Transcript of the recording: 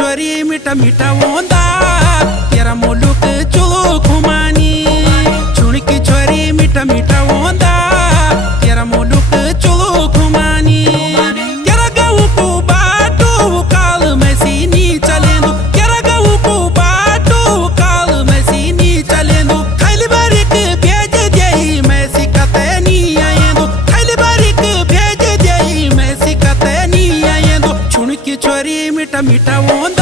छोरी मीठा मीठा वोंदा तेरा मुलुक चुलो खुमानी छुण की छोरी मीठा मीठा वोंदा तेरा मुलुक चुलो खुमानी तेरा गाँव को बाटो काल में सीनी चलेंदु तेरा गाँव को बाटो काल में सीनी चलेंदु थैली बारिक भेज देई मैं सिकते नी आएंदु थैली बारिक भेज देई मैं सिकते नी आएंदु छुण की छोरी मीठा मीठा वोंदा